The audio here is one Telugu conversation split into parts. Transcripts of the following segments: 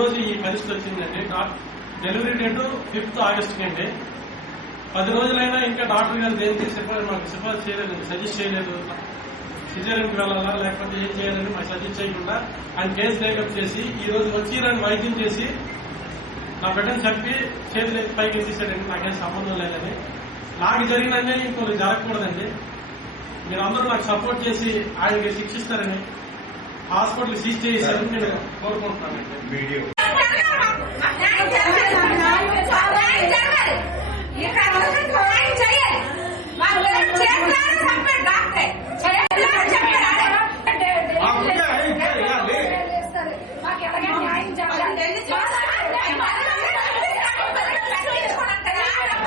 రోజు ఈ పరిస్థితి వచ్చిందండి. డెలివరీ డేట్ ఫిఫ్త్ ఆగస్ట్ అండి. పది రోజులైనా ఇంకా డాక్టర్ గారు దేనికి సిఫార్సు మాకు సిఫార్సు చేయలేదు సజెస్ట్ చేయలేదు. సిజేరియన్కి వెళ్ళాలా లేకపోతే ఏం చేయాలని మాకు సజెస్ట్ చేయకుండా ఆయన కేసు టేకప్ చేసి ఈ రోజు వచ్చి నన్ను వైద్యం చేసి నా బిడ్డను చంపి చేతులు ఎత్తి పైకి ఎత్తేసాడండి. నాకేం సంబంధం లేదని. నాకు జరిగిన ఇంకొకరు జరగకూడదండి. మీరు అందరూ నాకు సపోర్ట్ చేసి ఆయనకి శిక్షిస్తారని హాస్పిటల్ సీజ్ చేసేసారని నేను కోరుకుంటున్నానండి వీడియో.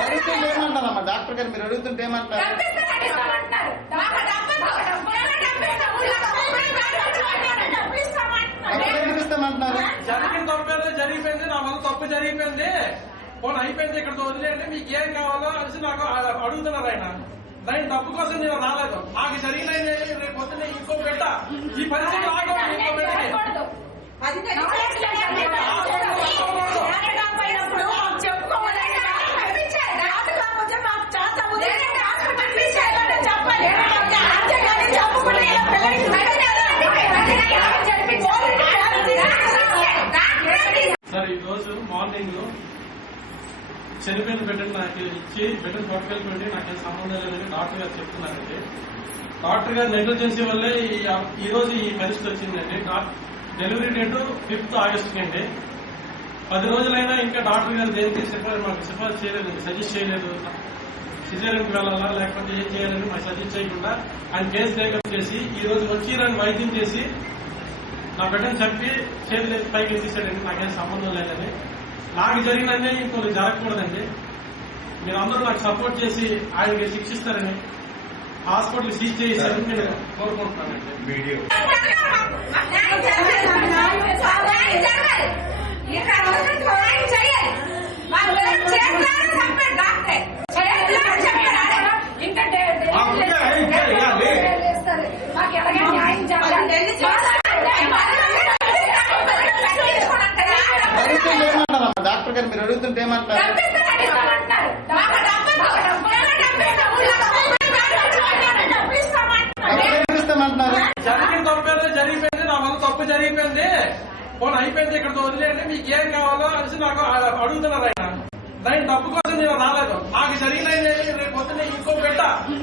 అడుగుతుంటే ఏమంటారమ్మా డాక్టర్ గారు మీరు అడుగుతుంటే ఏమంటారు ఎక్కడ చూపిస్తామంటున్నారు జరిగిన తప్పు ఏదో జరిగిపోయింది నా వల్ల తప్పు జరిగిపోయింది. పోనీ అయిపోయింది ఇక్కడ వదిలేయండి మీకు ఏం కావాలో అనేసి నాకు అడుగుతున్నారు ఆయన. దాని తప్పు కోసం నేను రాలేదు. నాకు జరిగిన రేపు పొద్దున్న ఇంకో బిడ్డ ఈ పరిస్థితి రాకూడదు ఇంకో బిడ్డకి రోజు మార్నింగ్ చనిపోయిన బిడ్డను నాకు ఇచ్చి బిడ్డను పట్టుకెళ్ళిపోయి నాకు సంబంధం లేదని డాక్టర్ గారు చెప్తున్నారండి. డాక్టర్ గారు నెగ్లిజెన్సీ వల్లే ఈ- రోజు ఈ పరిస్థితి వచ్చిందండి. డెలివరీ డేట్ ఫిఫ్త్ ఆగస్ట్ అండి. పది రోజులైనా ఇంకా డాక్టర్ గారు దేనికి సిఫారసు మాకు సిఫారసు చేయలేదు సజెస్ట్ చేయలేదు. సిజేరియన్కి వెళ్ళాలా లేకపోతే ఏం చేయాలని మాకు సజెస్ట్ చేయకుండా ఆయన కేసు టేకప్ చేసి ఈ రోజు వచ్చి నన్ను వైద్యం చేసి నా బిడ్డను చంపి చేతులు ఎత్తి పైకి ఎత్తేసాడండి నాకేం సంబంధం లేదని నాకు జరిగిన అన్యాయం జరగకూడదండి. మీరు అందరూ నాకు సపోర్ట్ చేసి ఆయనకి శిక్షిస్తారని హాస్పిటల్ సీజ్ చేసేసారని నేను కోరుకుంటున్నానండి. వీడియో మీరు అడుగుతుంటే ఏమంటారు? ఎక్కడ చూపిస్తామంటున్నారు జరిగిన తప్పు ఏదో జరిగిపోయింది నా వల్ల తప్పు జరిగిపోయింది. పోనీ అయిపోయింది ఇక్కడ వదిలేయండి మీకు ఏం కావాలో అనేసి నాకు అడుగుతున్నారు ఆయన. దాని తప్పు కోసం నేను రాలేదు నాకు జరిగిన రేపు పొద్దున్న ఇంకో బిడ్డ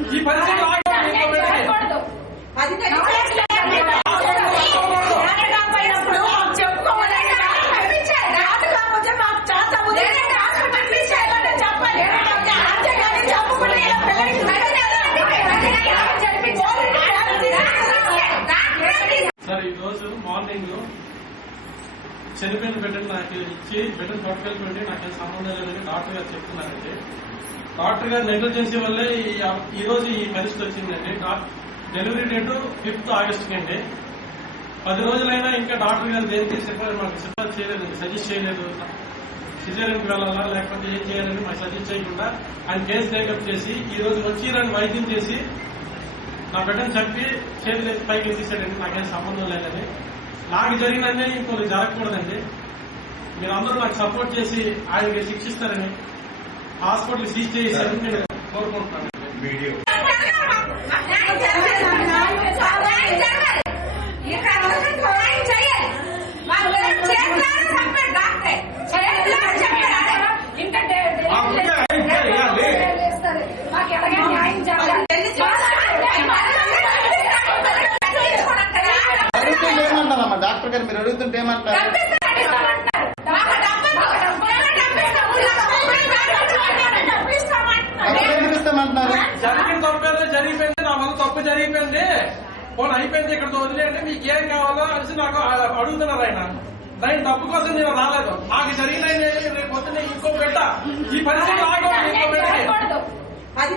ఈ పరిస్థితి రాకూడదు ఇంకో బిడ్డకి సార్ ఈ రోజు మార్నింగ్ చనిపోయిన బిడ్డను నాకు ఇచ్చి బిడ్డను పట్టుకెళ్ళిపోయింది నాకు సంబంధం లేదని డాక్టర్ గారు చెప్తున్నారండి. డాక్టర్ గారు నెగ్లిజెన్సీ వల్లే ఈ- రోజు ఈ పరిస్థితి వచ్చిందండి. డెలివరీ డేట్ ఫిఫ్త్ ఆగస్ట్ అండి. పది రోజులైనా ఇంకా డాక్టర్ గారు దేనికి సిఫారసు మాకు సిఫారసు చేయలేదు సజెస్ట్ చేయలేదు. సిజేరియన్కి వెళ్ళాలా లేకపోతే ఏం చేయాలని మాకు సజెస్ట్ చేయకుండా ఆయన కేసు టేకప్ చేసి ఈ రోజు వచ్చి నన్ను వైద్యం చేసి నా బిడ్డను చంపి చేతులు ఎత్తి పైకి తీసాడండి నాకేం సంబంధం లేదని. నాకు జరిగిన అన్యాయం ఇంకోటి జరగకూడదండి. మీరు అందరూ నాకు సపోర్ట్ చేసి ఆయనకి శిక్షిస్తారని హాస్పిటల్ సీజ్ చేసేసారని నేను కోరుకుంటున్నానండి వీడియో అడుగుతుంటే ఏమంటారు? ఏదో జరిగిపోయింది. నా వల్ల తప్పు జరిగిపోయింది. పోనీ అయిపోయింది. ఇక్కడ వదిలేయండి. మీకు ఏం కావాలో అనేసి నాకు అడుగుతున్నారు ఆయన. దాని తప్పు కోసం నేను రాలేదు. నాకు జరిగిన రేపు పొద్దున్న ఇంకో బిడ్డ ఈ పరిస్థితి రాకూడదు ఇంకో బిడ్డకి అది